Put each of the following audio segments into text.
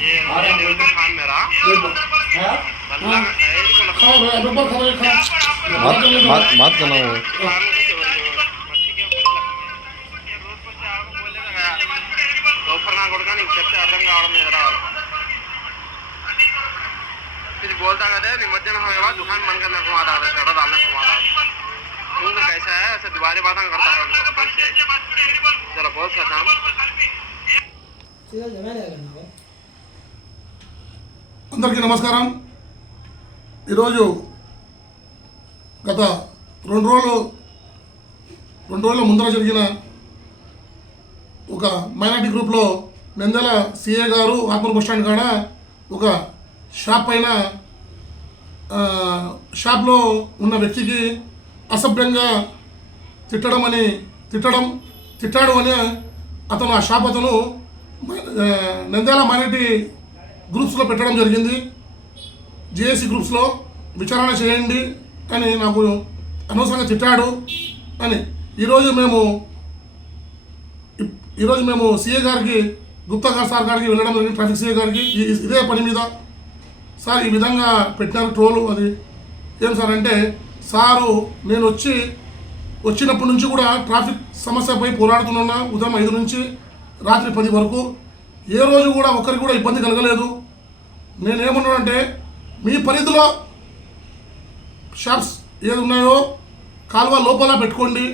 ये करना बोलता कहते दुकान बंद करना घुमा कैसा है ऐसे बात करता है उनको जरा बहुत सा काम అందరికీ నమస్కారం. ఈరోజు గత రెండు రోజులు రెండు రోజుల ముందర జరిగిన ఒక మైనార్టీ గ్రూప్లో మెందల సిఏ గారు ఆత్మూరు బస్ స్టాండ్ కాడ ఒక షాప్ పైన షాప్లో ఉన్న వ్యక్తికి అసభ్యంగా తిట్టడం అని తిట్టడం తిట్టాడు అని అతను ఆ షాప్ అతను నంద్యాల మైనార్టీ గ్రూప్స్లో పెట్టడం జరిగింది. జేఏసీ గ్రూప్స్లో విచారణ చేయండి అని నాకు అనవసరంగా తిట్టాడు అని. ఈరోజు మేము ఈరోజు మేము సీఏ గారికి గుప్తా గారు సార్ గారికి వెళ్ళడం జరిగింది ట్రాఫిక్ సీఏ గారికి. ఇదే పని మీద సార్ ఈ విధంగా పెట్టినారు ట్రోలు అది. ఏం సార్ అంటే సారు నేను వచ్చి వచ్చినప్పటి నుంచి కూడా ట్రాఫిక్ సమస్యపై పోరాడుతున్నా ఉదయం ఐదు నుంచి రాత్రి పది వరకు ఏ రోజు కూడా ఒక్కరికి కూడా ఇబ్బంది కలగలేదు. నేనేమన్నానంటే మీ పరిధిలో షాప్స్ ఏది ఉన్నాయో కాలువ లోపల పెట్టుకోండి.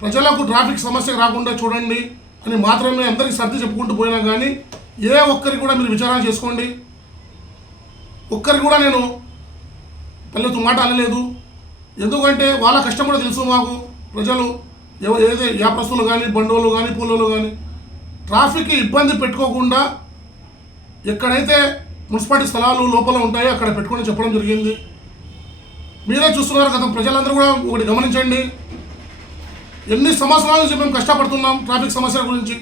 ప్రజలకు ట్రాఫిక్ సమస్య రాకుండా చూడండి అని మాత్రమే అందరికీ సర్ది చెప్పుకుంటూ పోయినా కానీ ఏ ఒక్కరికి కూడా మీరు విచారణ చేసుకోండి. ఒక్కరికి కూడా నేను పల్లెతు మాట అనలేదు. ఎందుకంటే వాళ్ళ కష్టం కూడా తెలుసు మాకు ప్రజలు ఏదైతే ఏదే వ్యాపారస్తులు కానీ బండోళ్ళు కానీ పూలోళ్ళు కానీ ట్రాఫిక్కి ఇబ్బంది పెట్టుకోకుండా ఎక్కడైతే మున్సిపాలిటీ స్థలాలు లోపల ఉంటాయో అక్కడ పెట్టుకొని చెప్పడం జరిగింది. మీరే చూస్తున్నారు కదా ప్రజలందరూ కూడా ఒకటి గమనించండి. ఎన్ని సంవత్సరాల నుంచి మేము కష్టపడుతున్నాం ట్రాఫిక్ సమస్యల గురించి.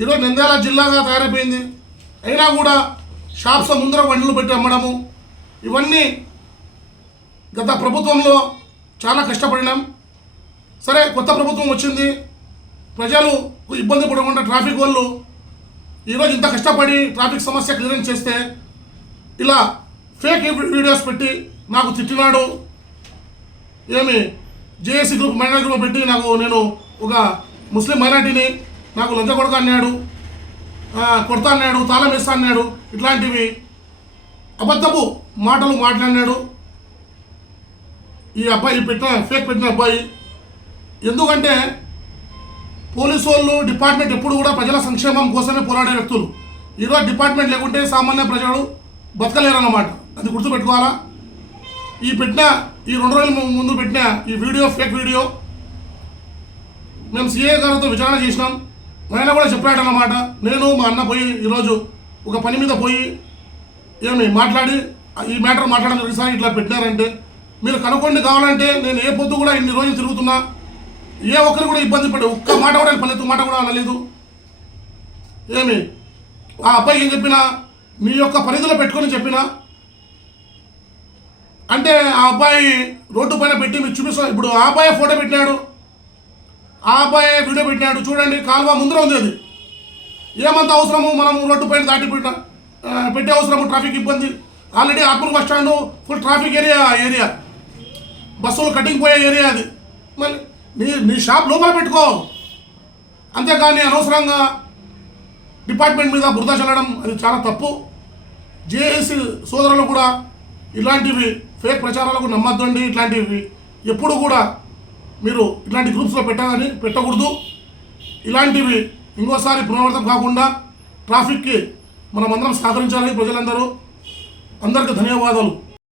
ఈరోజు నంద్యాల జిల్లాగా తయారైపోయింది. అయినా కూడా షాప్స్ ముందర బండ్లు పెట్టి అమ్మడము ఇవన్నీ గత ప్రభుత్వంలో చాలా కష్టపడినాం. సరే కొత్త ప్రభుత్వం వచ్చింది. ప్రజలు ఇబ్బంది పడకుండా ట్రాఫిక్ వాళ్ళు ఈరోజు ఇంత కష్టపడి ట్రాఫిక్ సమస్య క్లియరెన్స్ చేస్తే ఇలా ఫేక్ వీడియోస్ పెట్టి నాకు తిట్టినాడు. ఏమి జేఏసీ గ్రూప్ మైనార్టీ గ్రూప్ పెట్టి నాకు నేను ఒక ముస్లిం మైనార్టీని నాకు లంచ కొడతా అన్నాడు కొడతా అన్నాడు తాళం వేస్తా అన్నాడు ఇట్లాంటివి అబద్ధపు మాటలు మాట్లాడినాడు. ఈ అబ్బాయి పెట్టిన ఫేక్ పెట్టిన అబ్బాయి. ఎందుకంటే పోలీసు వాళ్ళు డిపార్ట్మెంట్ ఎప్పుడు కూడా ప్రజల సంక్షేమం కోసమే పోరాడే వ్యక్తులు. ఈరోజు డిపార్ట్మెంట్ లేకుంటే సామాన్య ప్రజలు బతకలేరన్నమాట. అది గుర్తుపెట్టుకోవాలా? ఈ పెట్టిన ఈ రెండు రోజుల ముందు పెట్టిన ఈ వీడియో ఫేక్ వీడియో మేము సీఏ గారితో విచారణ చేసినాం. ఆయన కూడా చెప్పాడన్నమాట. నేను మా అన్న పోయి ఈరోజు ఒక పని మీద పోయి ఏమి మాట్లాడి ఈ మ్యాటర్ మాట్లాడడం జరిగింది. సార్ ఇట్లా పెట్టినారంటే మీరు కనుక్కోండి కావాలంటే నేను ఏ పొద్దు కూడా ఇన్ని రోజులు తిరుగుతున్నా. ఏ ఒక్కరు కూడా ఇబ్బంది పడి ఒక్క మాట కూడా పల్లెత్తు మాట కూడా అనలేదు. ఏమి? ఆ అబ్బాయి ఏం చెప్పినా? మీ యొక్క పరిధిలో పెట్టుకొని చెప్పినా? అంటే ఆ అబ్బాయి రోడ్డు పైన పెట్టి మీరు చూపిస్తాం. ఇప్పుడు ఆ అబ్బాయి ఫోటో పెట్టినాడు. ఆ అబ్బాయి వీడియో పెట్టినాడు. చూడండి కాలువ ముందర ఉంది అది. ఏమంత అవసరము? మనం రోడ్డు పైన దాటి పెట్ట పెట్టే అవసరము? ట్రాఫిక్ ఇబ్బంది. Already Atmur bus stand full traffic area area. బస్సులు కటింగ్ పోయే ఏరియా అది. మళ్ళీ నీ మీ షాప్ లోపల పెట్టుకో. అంతేకాని అనవసరంగా డిపార్ట్మెంట్ మీద బురద చల్లడం అది చాలా తప్పు. జేఏసీ సోదరులు కూడా ఇలాంటివి ఫేక్ ప్రచారాలకు నమ్మద్దండి ఇట్లాంటివి. ఎప్పుడు కూడా మీరు ఇట్లాంటి గ్రూప్స్లో పెట్టాలని పెట్టకూడదు. ఇలాంటివి ఇంకోసారి పునరావృతం కాకుండా ట్రాఫిక్కి మనమందరం సహకరించాలి ప్రజలందరూ. అందరికీ ధన్యవాదాలు.